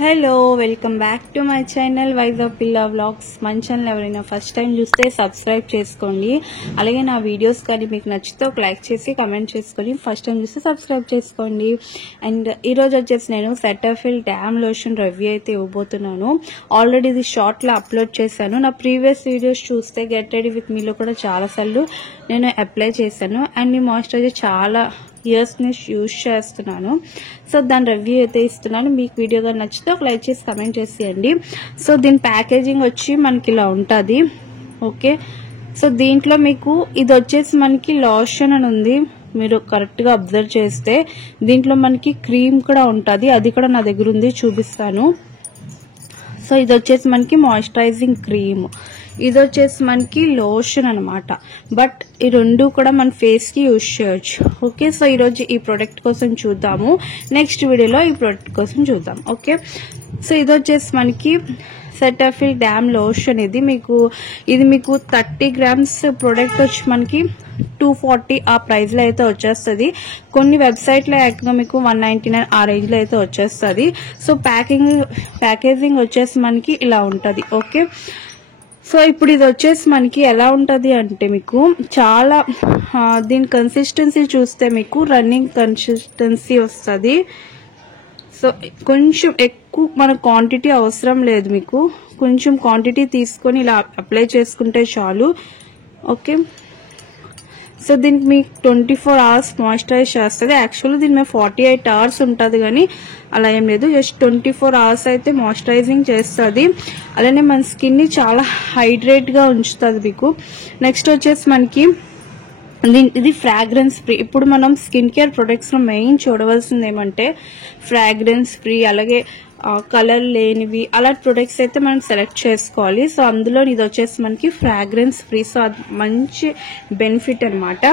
Hello welcome back to my channel wise of పిల్లా vlogs. మన channel ఎవరైనా first time చూస్తే సబ్స్క్రైబ్ చేసుకోండి. అలాగే నా వీడియోస్ కానీ మీకు నచ్చితే ఒక లైక్ చేసి కమెంట్ చేసుకొని ఫస్ట్ టైం చూస్తే సబ్స్క్రైబ్ చేసుకోండి. అండ్ ఈరోజు వచ్చేసి నేను సెటఫిల్ డ్యామ్ లోషన్ రివ్యూ అయితే ఇవ్వబోతున్నాను. ఆల్రెడీ ఇది షార్ట్లో అప్లోడ్ చేశాను. నా ప్రీవియస్ వీడియోస్ చూస్తే గెట్ రెడీ విత్ మీలో కూడా చాలాసార్లు నేను అప్లై చేశాను. అండ్ ఈ మాయిశ్చరైజర్ చాలా ఇయర్స్ నుంచి యూజ్ చేస్తున్నాను. సో దాని రివ్యూ అయితే ఇస్తున్నాను. మీకు వీడియోగా నచ్చితే ఒక లైక్ చేసి కమెంట్ చేసేయండి. సో దీని ప్యాకేజింగ్ వచ్చి మనకి ఇలా ఉంటుంది. ఓకే, సో దీంట్లో మీకు ఇది వచ్చేసి మనకి లోషన్ అని ఉంది. మీరు కరెక్ట్గా అబ్జర్వ్ చేస్తే దీంట్లో మనకి క్రీమ్ కూడా ఉంటుంది. అది కూడా నా దగ్గర ఉంది, చూపిస్తాను. సో ఇది వచ్చేసి మనకి మాయిశ్చరైజింగ్ క్రీమ్, ఇది వచ్చేసి మనకి లోషన్ అనమాట. బట్ ఈ రెండు కూడా మన ఫేస్ కి యూజ్ చేయొచ్చు. ఓకే, సో ఈరోజు ఈ ప్రోడక్ట్ కోసం చూద్దాము, నెక్స్ట్ వీడియోలో ఈ ప్రోడక్ట్ కోసం చూద్దాం. ఓకే, సో ఇది వచ్చేసి మనకి సెటఫిల్ డ్యామ్ లోషన్. ఇది మీకు 30 grams ప్రోడక్ట్ వచ్చి మనకి 240 ఆ ప్రైస్ లో అయితే వచ్చేస్తుంది. కొన్ని వెబ్సైట్ లో ఏకంగా మీకు 199 ఆ రేంజ్ లో అయితే వచ్చేస్తుంది. సో ప్యాకేజింగ్ వచ్చేసి మనకి ఇలా ఉంటది. ఓకే, సో ఇప్పుడు ఇది వచ్చేసి మనకి ఎలా ఉంటుంది అంటే మీకు చాలా దీని కన్సిస్టెన్సీ చూస్తే మీకు రన్నింగ్ కన్సిస్టెన్సీ వస్తుంది. సో కొంచెం ఎక్కువ మన క్వాంటిటీ అవసరం లేదు, మీకు కొంచెం క్వాంటిటీ తీసుకొని ఇలా అప్లై చేసుకుంటే చాలు. ఓకే, సో దీనికి మీకు 24 hours మాయిశ్చరైజ్ చేస్తుంది. యాక్చువల్లీ దీని మీద 48 hours ఉంటుంది, కానీ అలా ఏం లేదు. జస్ట్ 24 hours అయితే మాయిశ్చరైజింగ్ చేస్తుంది. అలానే మన స్కిన్ ని చాలా హైడ్రేట్ గా ఉంచుతుంది మీకు. నెక్స్ట్ వచ్చేసి మనకి ఇది ఫ్రాగ్రెన్స్ ఫ్రీ. ఇప్పుడు మనం స్కిన్ కేర్ ప్రొడక్ట్స్ లో మెయిన్ చూడవలసింది ఏమంటే ఫ్రాగ్రెన్స్ ఫ్రీ, అలాగే కలర్ లేనివి అలాంటి ప్రొడక్ట్స్ అయితే మనం సెలెక్ట్ చేసుకోవాలి. సో అందులో ఇది వచ్చేసి మనకి ఫ్రాగ్రెన్స్ ఫ్రీ. సో అది మంచి బెనిఫిట్ అనమాట.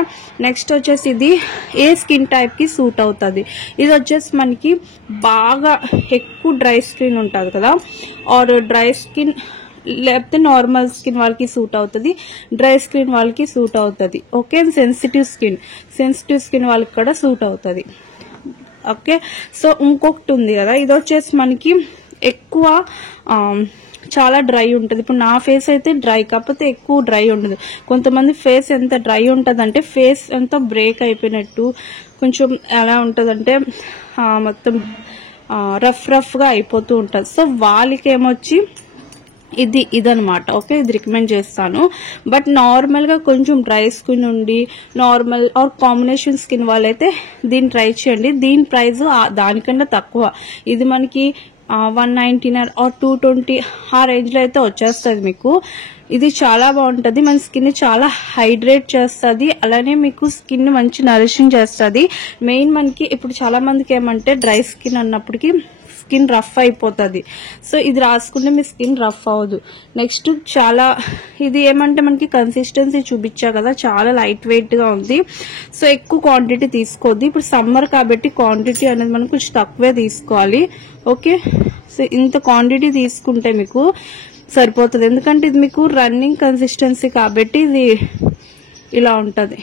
నెక్స్ట్ వచ్చేసి ఇది ఏ స్కిన్ టైప్ కి సూట్ అవుతుంది. ఇది వచ్చేసి మనకి బాగా ఎక్కువ డ్రై స్కిన్ ఉంటుంది కదా, ఆర్ డ్రై స్కిన్ లేకపోతే నార్మల్ స్కిన్ వాళ్ళకి సూట్ అవుతుంది, డ్రై స్కిన్ వాళ్ళకి సూట్ అవుతుంది. ఓకే, సెన్సిటివ్ స్కిన్ వాళ్ళకి కూడా సూట్ అవుతుంది. ఓకే, సో ఇంకొకటి ఉంది కదా, ఇది వచ్చేసి మనకి ఎక్కువ చాలా డ్రై ఉంటుంది. ఇప్పుడు నా ఫేస్ అయితే డ్రై, కాకపోతే ఎక్కువ డ్రై ఉండదు. కొంతమంది ఫేస్ ఎంత డ్రై ఉంటుంది అంటే ఫేస్ ఎంత బ్రేక్ అయిపోయినట్టు కొంచెం ఎలా ఉంటుందంటే మొత్తం రఫ్ గా అయిపోతూ ఉంటుంది. సో వాళ్ళకి ఏమొచ్చి ఇదనమాట. ఓకే, ఇది రికమెండ్ చేస్తాను. బట్ నార్మల్ గా కొంచెం డ్రై స్కిన్ ఉండి నార్మల్ ఆర్ కాంబినేషన్ స్కిన్ వాళ్ళైతే దీన్ని ట్రై చేయండి. దీని ప్రైస్ దానికన్నా తక్కువ. ఇది మనకి 199 ఆర్ 220 ఆ రేంజ్ లో అయితే వచ్చేస్తుంది మీకు. ఇది చాలా బాగుంటది, మన స్కిన్ చాలా హైడ్రేట్ చేస్తుంది. అలానే మీకు స్కిన్ మంచి నరిషింగ్ చేస్తుంది. మెయిన్ మనకి ఇప్పుడు చాలా మందికి ఏమంటే డ్రై స్కిన్ అన్నప్పటికీ స్కిన్ రఫ్ అయిపోతుంది. సో ఇది రాసుకుంటే మీ స్కిన్ రఫ్ అవ్వదు. నెక్స్ట్ ఇది ఏమంటే మనకి కన్సిస్టెన్సీ చూపించా కదా, చాలా లైట్ వెయిట్ గా ఉంది. సో ఎక్కువ క్వాంటిటీ తీసుకోవద్దు. ఇప్పుడు సమ్మర్ కాబట్టి క్వాంటిటీ అనేది మనం కొంచెం తక్కువే తీసుకోవాలి. ఓకే, సో ఇంత క్వాంటిటీ తీసుకుంటే మీకు సరిపోతుంది. ఎందుకంటే ఇది మీకు రన్నింగ్ కన్సిస్టెన్సీ కాబట్టి ఇది ఇలా ఉంటది.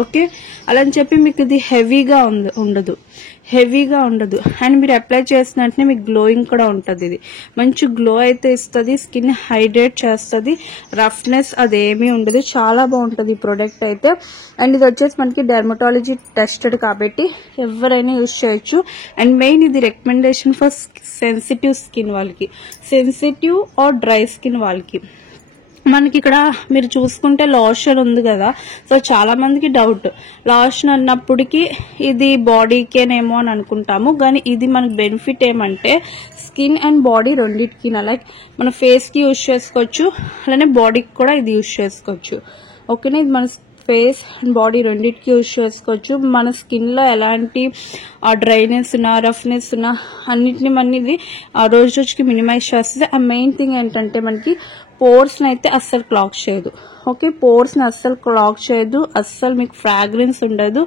ఓకే, అలా అని చెప్పి మీకు ఇది హెవీగా ఉండదు. అండ్ మీరు అప్లై చేసిన వెంటనే మీకు గ్లోయింగ్ కూడా ఉంటుంది. ఇది మంచి గ్లో అయితే ఇస్తుంది, స్కిన్ హైడ్రేట్ చేస్తుంది, రఫ్నెస్ అదేమీ ఉండదు. చాలా బాగుంటుంది ఈ ప్రోడక్ట్ అయితే. అండ్ ఇది వచ్చేసి మనకి డెర్మటాలజీ టెస్టెడ్ కాబట్టి ఎవరైనా యూజ్ చేయొచ్చు. అండ్ మెయిన్ ఇది రికమెండేషన్ ఫర్ సెన్సిటివ్ స్కిన్ వాళ్ళకి, సెన్సిటివ్ ఆర్ డ్రై స్కిన్ వాళ్ళకి. మనకి ఇక్కడ మీరు చూసుకుంటే లోషన్ ఉంది కదా, సో చాలా మందికి డౌట్ లోషన్ అన్నప్పటికీ ఇది బాడీకేనేమో అని అనుకుంటాము. కానీ ఇది మనకు బెనిఫిట్ ఏమంటే స్కిన్ అండ్ బాడీ రెండింటికి, లైక్ మన ఫేస్ కి యూజ్ చేసుకోవచ్చు, అలానే బాడీకి కూడా ఇది యూజ్ చేసుకోవచ్చు. ఓకేనా, ఇది మన ఫేస్ అండ్ బాడీ రెండింటికి యూజ్ చేసుకోవచ్చు. మన స్కిన్ లో ఎలాంటి డ్రైనెస్ ఉన్నా రఫ్నెస్ ఉన్నా అన్నిటిని ఇది రోజుకి మినిమైజ్ చేస్తుంది. ఆ మెయిన్ థింగ్ ఏంటంటే మనకి పోర్స్ అయితే అస్సలు క్లాగ్ చేయదు. ఓకే, పోర్స్ ని అస్సలు క్లాగ్ చేయదు, అస్సలు మీకు ఫ్రాగ్రెన్స్ ఉండదు.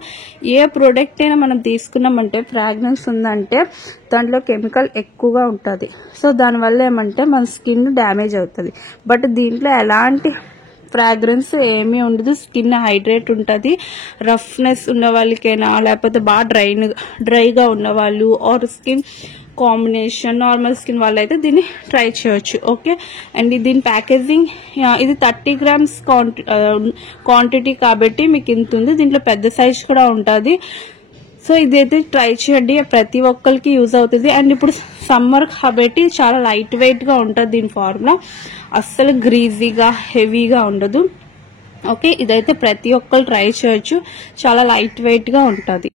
ఏ ప్రోడక్ట్ అయినా మనం తీసుకున్నామంటే ఫ్రాగ్రెన్స్ ఉందంటే దాంట్లో కెమికల్ ఎక్కువగా ఉంటుంది. సో దానివల్ల ఏమంటే మన స్కిన్ డ్యామేజ్ అవుతుంది. బట్ దీంట్లో ఎలాంటి ఫ్రాగ్రెన్స్ ఏమీ ఉండదు, స్కిన్ హైడ్రేట్ ఉంటుంది. రఫ్నెస్ ఉన్న వాళ్ళకైనా లేకపోతే బాగా డ్రైగా ఉన్న వాళ్ళు are skin combination normal skin వాళ్ళు అయితే దీన్ని ట్రై చేయొచ్చు. ఓకే, అండ్ దీని ప్యాకేజింగ్ ఇది 30 grams క్వాంటిటీ కాబట్టి మీకు ఇంత ఉంది. దీంట్లో పెద్ద సైజ్ కూడా ఉంటుంది. సో ఇదైతే ట్రై చేయండి, ప్రతి ఒక్కరికి యూజ్ అవుతుంది. అండ్ ఇప్పుడు సమ్మర్ కాబట్టి చాలా లైట్ వెయిట్ గా ఉంటుంది దీని ఫార్ములా, అస్సలు గ్రీజీగా హెవీగా ఉండదు. ఓకే, ఇదైతే ప్రతి ఒక్కరు ట్రై చేయొచ్చు, చాలా లైట్ వెయిట్ గా ఉంటుంది.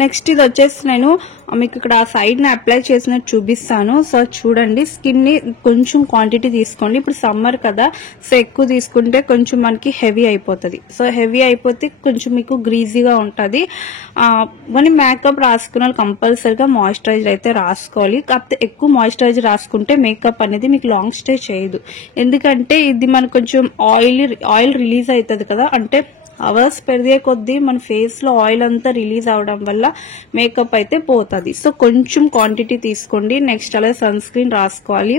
నెక్స్ట్ ఇది వచ్చేసి నేను మీకు ఇక్కడ ఆ సైడ్ ని అప్లై చేసినట్టు చూపిస్తాను. సో చూడండి, స్కిన్ ని కొంచెం క్వాంటిటీ తీసుకోండి. ఇప్పుడు సమ్మర్ కదా, సో ఎక్కువ తీసుకుంటే కొంచెం మనకి హెవీ అయిపోతుంది. సో హెవీ అయిపోతే కొంచెం మీకు గ్రీజీగా ఉంటుంది. కానీ మేకప్ రాసుకున్న వాళ్ళు కంపల్సరీగా మాయిశ్చరైజర్ అయితే రాసుకోవాలి. కాకపోతే ఎక్కువ మాయిశ్చరైజర్ రాసుకుంటే మేకప్ అనేది మీకు లాంగ్ స్టే చేయదు. ఎందుకంటే ఇది మనకు కొంచెం ఆయిల్ రిలీజ్ అవుతుంది కదా, అంటే అవర్స్ పెరిగే కొద్దీ మన ఫేస్ లో ఆయిల్ అంతా రిలీజ్ అవడం వల్ల మేకప్ అయితే పోతుంది. సో కొంచెం క్వాంటిటీ తీసుకోండి. నెక్స్ట్ అలా సన్ స్క్రీన్ రాసుకోవాలి.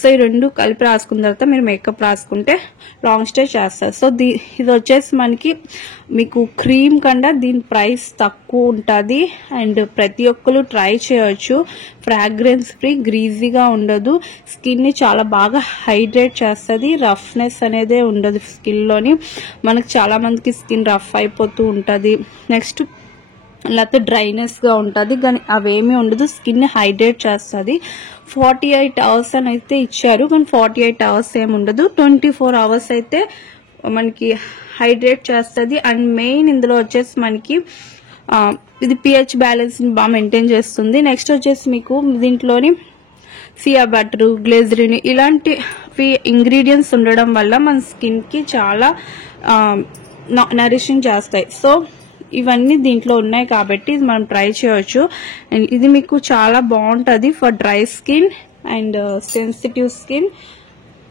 సో ఈ రెండు కలిపి రాసుకున్న తర్వాత మీరు మేకప్ రాసుకుంటే లాంగ్ స్టే చేస్తారు. సో ఇది వచ్చేసి మనకి మీకు క్రీమ్ కన్నా దీని ప్రైస్ తక్కువ ఉంటుంది. అండ్ ప్రతి ఒక్కరు ట్రై చేయొచ్చు. ఫ్రాగ్రెన్స్ ఫ్రీ, గ్రీజీగా ఉండదు, స్కిన్ ని చాలా బాగా హైడ్రేట్ చేస్తుంది. రఫ్నెస్ అనేదే ఉండదు స్కిన్ లోని. మనకు చాలా మందికి స్కిన్ రఫ్ అయిపోతూ ఉంటుంది, నెక్స్ట్ లేకపోతే డ్రైనెస్ గా ఉంటుంది, కానీ అవేమీ ఉండదు. స్కిన్ ని హైడ్రేట్ చేస్తుంది. 48 hours అని అయితే ఇచ్చారు, కానీ 48 hours ఏమి ఉండదు. 24 hours అయితే మనకి హైడ్రేట్ చేస్తుంది. అండ్ మెయిన్ ఇందులో వచ్చేసి మనకి ఇది pH బ్యాలెన్స్ ని బాగా మెయింటైన్ చేస్తుంది. నెక్స్ట్ వచ్చేసి మీకు దీంట్లోని సియా బటర్, గ్లిజరిన్ ఇలాంటి ఇంగ్రీడియంట్స్ ఉండడం వల్ల మన స్కిన్ కి చాలా నరిషింగ్ చేస్తాయి. సో ఇవన్నీ దీంట్లో ఉన్నాయి కాబట్టి ఇది మనం ట్రై చేయొచ్చు. అండ్ ఇది మీకు చాలా బాగుంటుంది for dry skin and sensitive skin.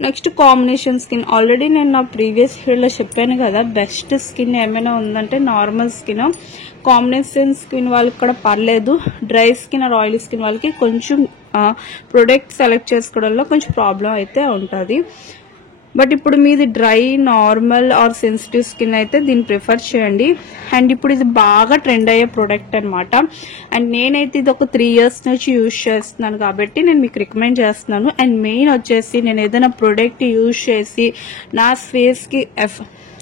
Next combination skin, already నేను నా ప్రీవియస్ వీడియోలో చెప్పాను కదా, బెస్ట్ స్కిన్ ఏమైనా ఉందంటే నార్మల్ స్కిన్. కాంబినేషన్ స్కిన్ వాళ్ళకి కూడా పర్లేదు, dry skin or oily skin వాళ్ళకి కొంచెం ప్రొడక్ట్ సెలెక్ట్ చేసుకోవడంలో కొంచెం ప్రాబ్లం అయితే ఉంటుంది. బట్ ఇప్పుడు మీది dry, normal or sensitive skin అయితే దీన్ని ప్రిఫర్ చేయండి. అండ్ ఇప్పుడు ఇది బాగా ట్రెండ్ అయ్యే ప్రోడక్ట్ అనమాట. అండ్ నేనైతే ఇది ఒక 3 years నుంచి యూజ్ చేస్తున్నాను కాబట్టి నేను మీకు రికమెండ్ చేస్తున్నాను. అండ్ మెయిన్ వచ్చేసి నేను ఏదైనా ప్రోడక్ట్ యూజ్ చేసి నా ఫేస్ కి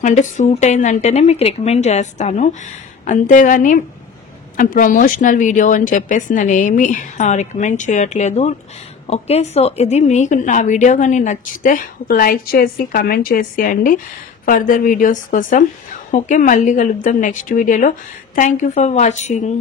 అంటే సూట్ అయిందంటేనే మీకు రికమెండ్ చేస్తాను. అంతేగాని ప్రమోషనల్ వీడియో అని చెప్పేసి నేను ఏమీ రికమెండ్ చేయట్లేదు. ఓకే, సో ఇది మీకు నా వీడియో కానీ నచ్చితే ఒక లైక్ చేసి కమెంట్ చేసేయండి ఫర్దర్ వీడియోస్ కోసం. ఓకే, మళ్ళీ కలుద్దాం నెక్స్ట్ వీడియోలో. Thank you for watching.